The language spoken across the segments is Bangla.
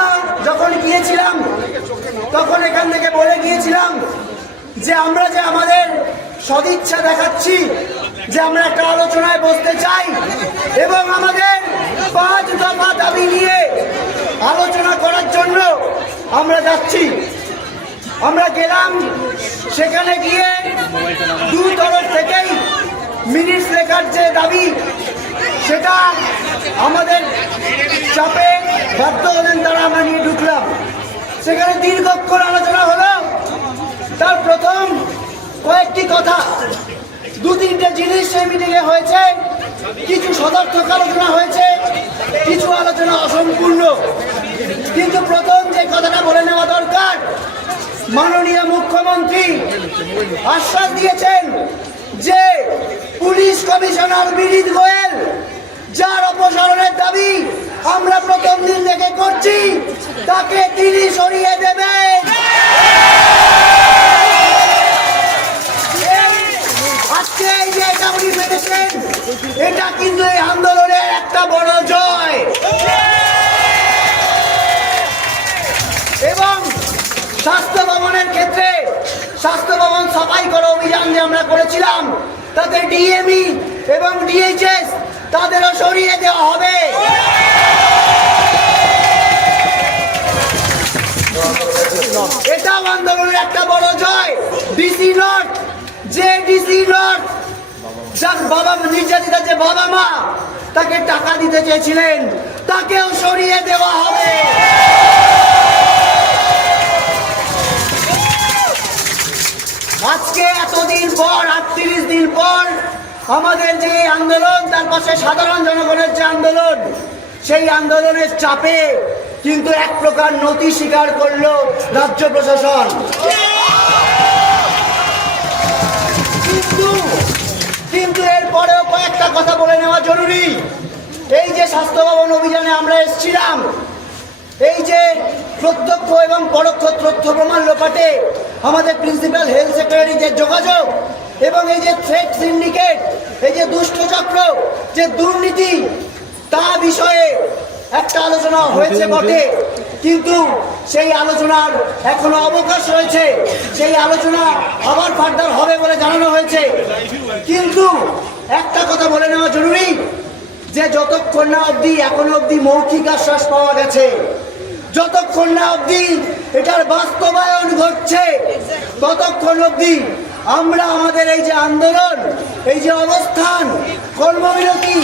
আমরা যখন গিয়েছিলাম, তখন এখান থেকে বলে গিয়েছিলাম যে আমরা যে আমাদের সদিচ্ছা দেখাচ্ছি, যে আমরা একটা আলোচনায় বসতে চাই এবং আমাদের পাঁচ দফা দাবি নিয়ে আলোচনা করার জন্য আমরা যাচ্ছি। আমরা গেলাম, সেখানে গিয়ে দু তরফ থেকেই মিনিট লেখার যে দাবি, সেটা আমাদের চাপে বাধ্য হলেন তারা আমরা নিয়ে ঢুকলাম। সেখানে দীর্ঘক্ষণ আলোচনা হলো। তার প্রথম কয়েকটি কথা, দু তিনটে জিনিস সেই মিটিংয়ে হয়েছে। কিছু সদর্থক আলোচনা হয়েছে, কিছু আলোচনা অসম্পূর্ণ। কিন্তু প্রথম যে কথাটা বলে নেওয়া দরকার, মাননীয় মুখ্যমন্ত্রী আশ্বাস দিয়েছেন যে পুলিশ কমিশনার বিনীত গোয়েল যার অপসারণের দাবি আমরা প্রথম দিন থেকে করছি তাকে তিনি সরিয়ে দেবেন আজকে এই যে এটা উনি পেরেছেন এটা কিন্তু এই আন্দোলনের একটা বড় জয়। এবং স্বাস্থ্য ভবনের ক্ষেত্রে স্বাস্থ্য ভবন সাফাই করো অভিযান যে আমরা করেছিলাম, তাতে ডিএমই এবং ডিএইচএস তাদেরও সরিয়ে দেওয়া হবে এটাও আন্দোলনের একটা বড় জয়। ডিসি নট যে ডিসি নট যার বাবা নির্যাতিতা যে বাবা মা, তাকে টাকা দিতে চেয়েছিলেন, তাকেও সরিয়ে দেওয়া হবে। আজকে এতদিন পর, আটত্রিশ দিন পর, আমাদের যে আন্দোলন, তার পাশে সাধারণ জনগণের যে আন্দোলন, সেই আন্দোলনের চাপে কিন্তু এক প্রকার নতি স্বীকার করল রাজ্য প্রশাসন। কিন্তু কিন্তু এরপরেও কয়েকটা কথা বলে নেওয়া জরুরি। এই যে স্বাস্থ্য ভবন অভিযানে আমরা এসেছিলাম, এই যে প্রত্যক্ষ এবং পরোক্ষ তথ্য প্রমাণ লোপাটে আমাদের প্রিন্সিপাল হেলথ সেক্রেটারি যে যোগাযোগ এবং এই যে থ্রেড সিন্ডিকেট এই যে দুষ্ট চক্র, যে দুর্নীতি, তা বিষয়ে একটা আলোচনা হয়েছে বটে, কিন্তু সেই আলোচনার এখনও অবকাশ রয়েছে। সেই আলোচনা আবার ফার্দার হবে বলে জানানো হয়েছে। কিন্তু একটা কথা বলে নেওয়া জরুরি, যে যতক্ষণ না অবধি, এখনও অবধি মৌখিক আশ্বাস পাওয়া গেছে। যতক্ষণ না অবধি এটার বাস্তবায়ন ঘটছে, ততক্ষণ অবধি আমরা আমাদের এই যে আন্দোলন, এই যে অবস্থান, কর্মবিরতি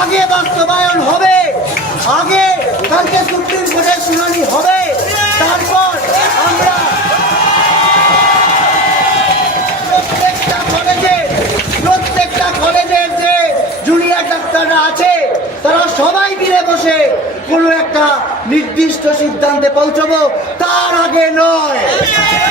আগে বাস্তবায়ন হবে। আগে কালকে সুপ্রিম কোর্টের শুনানি হবে। তারপর আমরা প্রত্যেকটা কলেজে, প্রত্যেকটা কলেজের যে জুনিয়র ডাক্তাররা আছে, তারা সবাই মিলে বসে কোনো একটা নির্দিষ্ট সিদ্ধান্তে পৌঁছবো। তার আগে নয়।